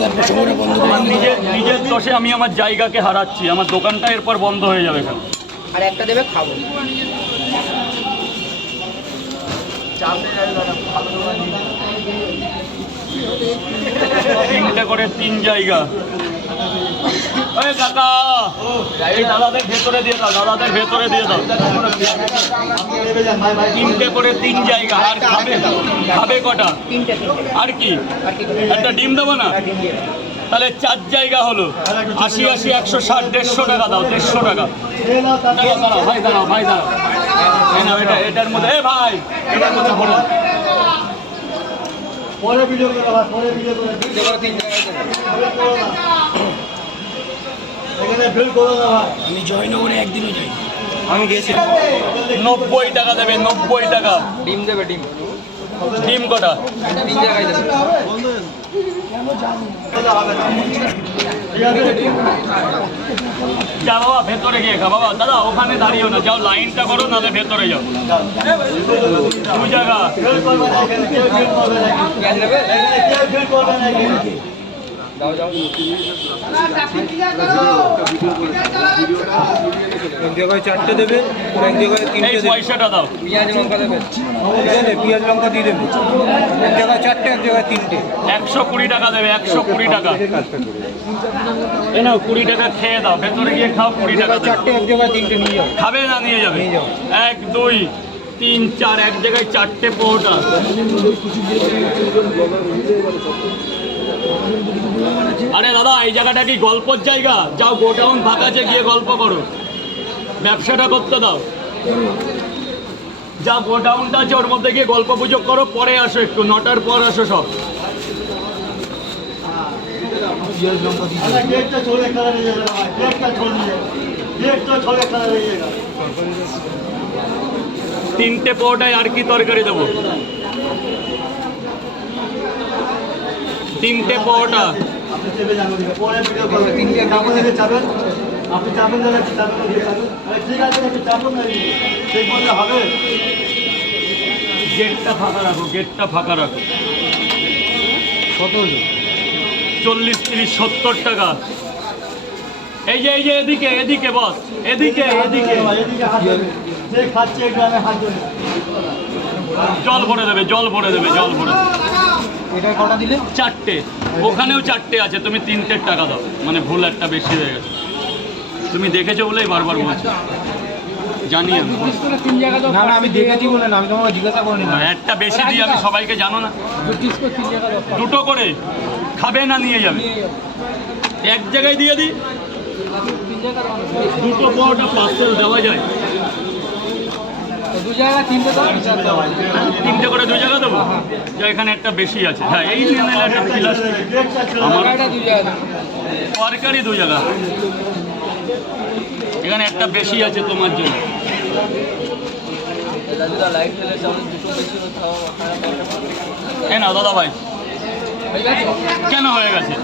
আমার নিজের দোষে আমি আমার জায়গাকে হারাচ্ছি, আমার দোকানটা এরপর বন্ধ হয়ে যাবে। এখানে আর একটা দেবে খাবো। তিনটে করে 3 জায়গা। কাকা এই দাদাদের ভেতরে দিয়ে দাও, দাদাদের ভেতরে দিয়ে দাও। 3টে করে 3 জায়গা। আর খাবে কটা? আর কি একটা ডিম দেবো না? তাহলে 4 জায়গা হলো 80 80 160 150 টাকা দাও। 150 টাকা। দাঁড়াও ভাই, দাঁড়াও ভাই, দাঁড়াও। এটার মধ্যে ভাই এটার মধ্যে ভরো। পরে ভিডিও করে ভাই, পরে ভিডিও করে এখানে বিল করো না ভাই। আমি জয়নগরে একদিনও যাই, আমি গেছি। 90 টাকা দেবে। 90 টাকা। ডিম দেবে। ডিম ডিম কটা? 3 জায়গায় দেবে। যা বাবা ভেতরে গিয়ে খা বাবা। দাদা ওখানে দাঁড়িয়েও না, যাও লাইনটা করো, নাহলে ভেতরে যাও। 2 জায়গা। যাও যাও। এক জায়গায় 4টে দেবে, এক জায়গায় 3টে এই দেবে। পয়সাটা দাও। পেঁয়াজ লঙ্কা দেবে। ঠিক আছে, পেঁয়াজ লঙ্কা দিয়ে দেবে। এক জায়গায় 4টে, এক জায়গায় 3টে। 120 টাকা দেবে। 120 টাকা। এই নাও 20 টাকা খেয়ে দাও। ভেতরে গিয়ে খাও। 20 টাকা দেবে। 4টে, এক জায়গায় 3টে নিয়ে যাও। খাবে না? নিয়ে যাবে। নিয়ে যাও। 1 2 3 4 এক জায়গায় 4টে পরোটা। আরে দাদা এই জায়গাটা কি গল্পর জায়গা? যাও গোডাউন ফাঁকা আছে, গিয়ে গল্প করো। ব্যবসাটা করতে দাও। যা গোডাউনটা আছে ওর মধ্যে গিয়ে গল্প গুজব করো। পরে আসো, একটু 9টার পর আসো সব। गेट तो छोड़े खड़ा रहिएगा भाई, गेट का छोड़ दीजिए, गेट तो छोड़े खड़ा रहिएगा। 3টে পরোটায় আর কি তরকারি দেবো? 3টে পরোটা। আপনি চেপে যাবেন, পরে ভিডিও করবেন। 3টে কাপড় থেকে যাবেন, আপনি চাপেন না, চাপেন না দিয়ে যাবেন। আরে ঠিক আছে, একটু চাপুন না, ঠিক বললে হবে। গেটটা ফাঁকা রাখো, গেটটা ফাঁকা রাখো। কত হলো? 40 30 70 টাকা। এই যে এদিকে এদিকে বস, এদিকে এদিকে। এদিকে হাত ধরে, যে খাচ্ছে গ্রামে হাত ধরে। জল ভরে দেবে, জল ভরে দেবে, জল ভরে দেবে। এটা কটা দিলে? 4টে। ওখানেও 4টে আছে, তুমি 3টে টাকা দাও। মানে ভুল একটা বেশি হয়ে গেছে। তুমি দেখেছো বলেই বারবার বলছো, জানি আমি। না না, আমি দেখেছি বলে না, আমি তোমাকে জিজ্ঞাসা করিনি। একটা বেশি দিই আমি, সবাইকে জানো না। 2টো করে খাবে না? নিয়ে যাবে। এক জায়গায় দিয়ে দিই। 2টো পরোটা পার্সেল দেওয়া যায়? 2 জায়গায় 3টে দাও। 3টে করে 2 জায়গা দেবো। যা এখানে একটা বেশি আছে। হ্যাঁ এই নিয়ে নিলে একটা প্লাস্টিক। আমার 2 জায়গায় তরকারি 2 জায়গা। এখানে একটা বেশি আছে তোমার জন্য। এ না দাদা ভাই, কেন হয়ে গেছে?